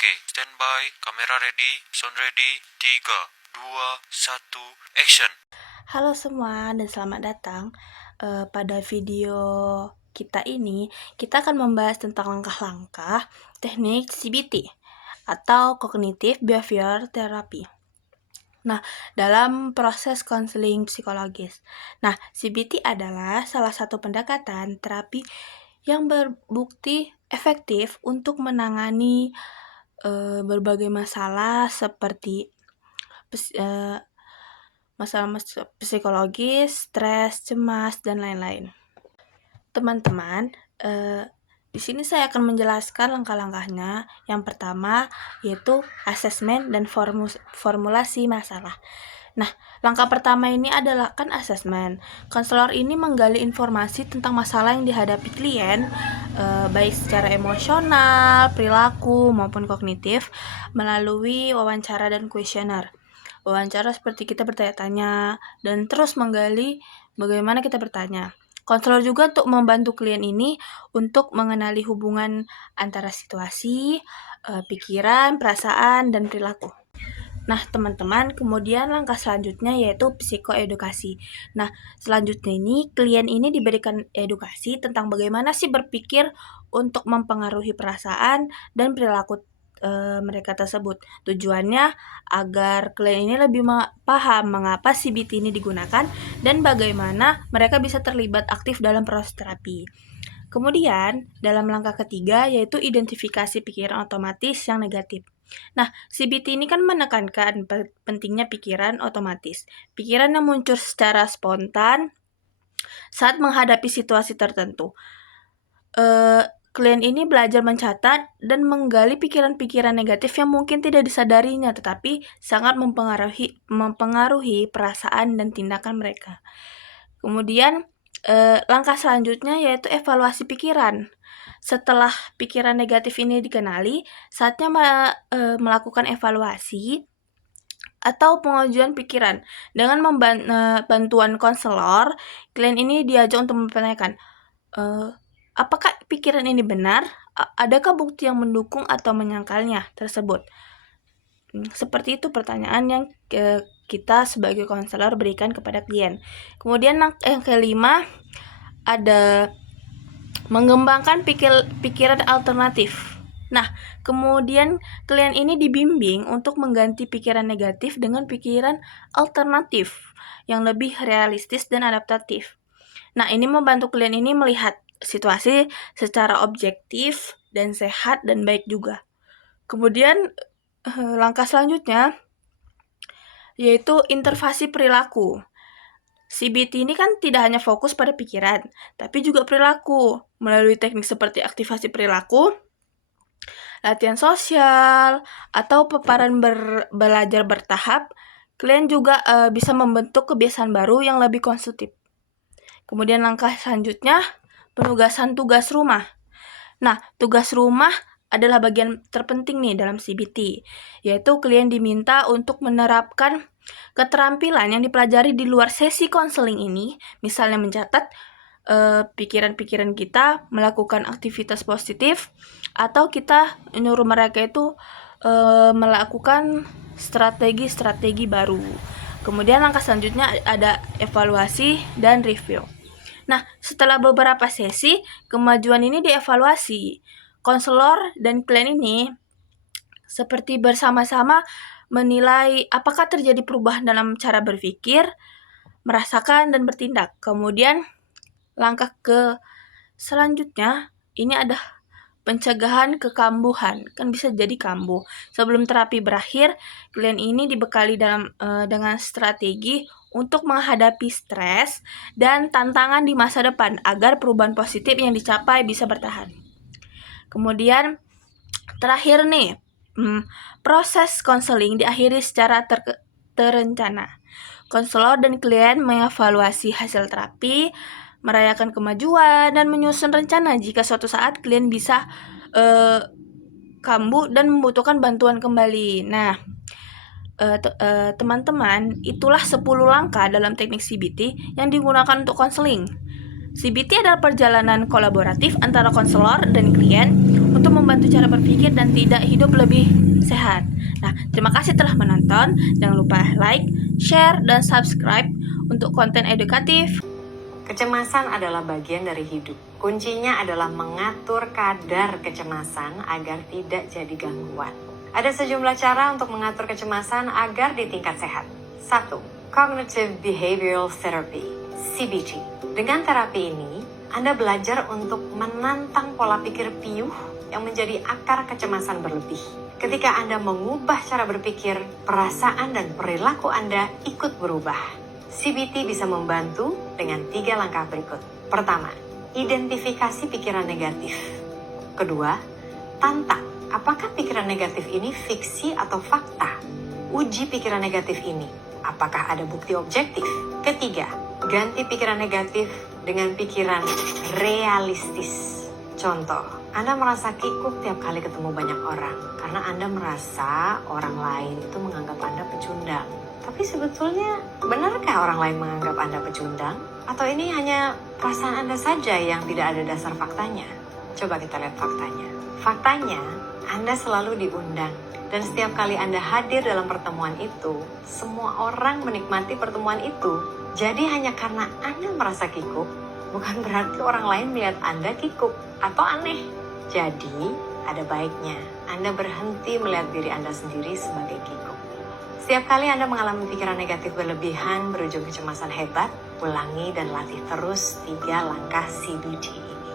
Oke, standby, kamera ready, sound ready, 3, 2, 1, action. Halo semua dan selamat datang. Pada video kita ini, kita akan membahas tentang langkah-langkah teknik CBT atau Cognitive Behavior Therapy. Nah, dalam proses konseling psikologis. Nah, CBT adalah salah satu pendekatan terapi yang berbukti efektif untuk menangani berbagai masalah seperti masalah psikologis, stres, cemas, dan lain-lain. Teman-teman, di sini saya akan menjelaskan langkah-langkahnya. Yang pertama yaitu asesmen dan formulasi masalah. Nah, langkah pertama ini adalah kan asesmen. Konselor ini menggali informasi tentang masalah yang dihadapi klien, baik secara emosional, perilaku, maupun kognitif, melalui wawancara dan kuesioner. Wawancara seperti kita bertanya-tanya dan terus menggali bagaimana kita bertanya. Konselor juga untuk membantu klien ini untuk mengenali hubungan antara situasi, pikiran, perasaan, dan perilaku. Nah, teman-teman, kemudian langkah selanjutnya yaitu psikoedukasi. Nah, selanjutnya ini klien ini diberikan edukasi tentang bagaimana sih berpikir untuk mempengaruhi perasaan dan perilaku mereka tersebut. Tujuannya agar klien ini lebih paham mengapa CBT ini digunakan dan bagaimana mereka bisa terlibat aktif dalam proses terapi. Kemudian, dalam langkah ketiga yaitu identifikasi pikiran otomatis yang negatif. Nah, CBT ini kan menekankan pentingnya pikiran otomatis. Pikiran yang muncul secara spontan saat menghadapi situasi tertentu. Klien ini belajar mencatat dan menggali pikiran-pikiran negatif yang mungkin tidak disadarinya, tetapi sangat mempengaruhi perasaan dan tindakan mereka. Kemudian, langkah selanjutnya yaitu evaluasi pikiran. Setelah pikiran negatif ini dikenali, saatnya melakukan evaluasi atau pengajuan pikiran. Dengan bantuan konselor, klien ini diajak untuk mempertanyakan, apakah pikiran ini benar? Adakah bukti yang mendukung atau menyangkalnya tersebut? Seperti itu pertanyaan yang kita sebagai konselor berikan kepada klien. Kemudian yang kelima ada mengembangkan pikiran alternatif. Nah, kemudian klien ini dibimbing untuk mengganti pikiran negatif dengan pikiran alternatif yang lebih realistis dan adaptatif. Nah, ini membantu klien ini melihat situasi secara objektif dan sehat dan baik juga. Kemudian langkah selanjutnya yaitu intervensi perilaku. CBT ini kan tidak hanya fokus pada pikiran, tapi juga perilaku. Melalui teknik seperti aktivasi perilaku, latihan sosial, atau paparan belajar bertahap, klien juga bisa membentuk kebiasaan baru yang lebih konstruktif. Kemudian langkah selanjutnya, penugasan tugas rumah. Nah, tugas rumah adalah bagian terpenting nih dalam CBT, yaitu klien diminta untuk menerapkan keterampilan yang dipelajari di luar sesi konseling ini, misalnya mencatat pikiran-pikiran kita, melakukan aktivitas positif, atau kita menyuruh mereka itu melakukan strategi-strategi baru. Kemudian langkah selanjutnya ada evaluasi dan review. Nah, setelah beberapa sesi, kemajuan ini dievaluasi. Konselor dan klien ini seperti bersama-sama menilai apakah terjadi perubahan dalam cara berpikir, merasakan, dan bertindak. Kemudian, langkah ke selanjutnya, ini ada pencegahan kekambuhan. Kan bisa jadi kambuh. Sebelum terapi berakhir, klien ini dibekali dengan strategi untuk menghadapi stres dan tantangan di masa depan agar perubahan positif yang dicapai bisa bertahan. Kemudian terakhir nih, proses konseling diakhiri secara terencana. Konselor dan klien mengevaluasi hasil terapi, merayakan kemajuan, dan menyusun rencana jika suatu saat klien bisa kambuh dan membutuhkan bantuan kembali. Nah, teman-teman, itulah 10 langkah dalam teknik CBT yang digunakan untuk konseling. CBT adalah perjalanan kolaboratif antara konselor dan klien untuk membantu cara berpikir dan tidak hidup lebih sehat. Nah, terima kasih telah menonton. Jangan lupa like, share, dan subscribe untuk konten edukatif. Kecemasan adalah bagian dari hidup. Kuncinya adalah mengatur kadar kecemasan agar tidak jadi gangguan. Ada sejumlah cara untuk mengatur kecemasan agar di tingkat sehat. 1. Cognitive Behavioral Therapy, CBT. Dengan terapi ini, Anda belajar untuk menantang pola pikir piuh yang menjadi akar kecemasan berlebih. Ketika Anda mengubah cara berpikir, perasaan dan perilaku Anda ikut berubah. CBT bisa membantu dengan 3 langkah berikut. Pertama, identifikasi pikiran negatif. Kedua, tantang apakah pikiran negatif ini fiksi atau fakta. Uji pikiran negatif ini, apakah ada bukti objektif. Ketiga, ganti pikiran negatif dengan pikiran realistis. Contoh, Anda merasa kikuk tiap kali ketemu banyak orang karena Anda merasa orang lain itu menganggap Anda pecundang. Tapi sebetulnya, benarkah orang lain menganggap Anda pecundang? Atau ini hanya perasaan Anda saja yang tidak ada dasar faktanya? Coba kita lihat faktanya. Faktanya, Anda selalu diundang. Dan setiap kali Anda hadir dalam pertemuan itu, semua orang menikmati pertemuan itu. Jadi hanya karena Anda merasa kikuk, bukan berarti orang lain melihat Anda kikuk atau aneh. Jadi, ada baiknya Anda berhenti melihat diri Anda sendiri sebagai kikuk. Setiap kali Anda mengalami pikiran negatif berlebihan berujung kecemasan hebat, ulangi dan latih terus 3 langkah CBT ini.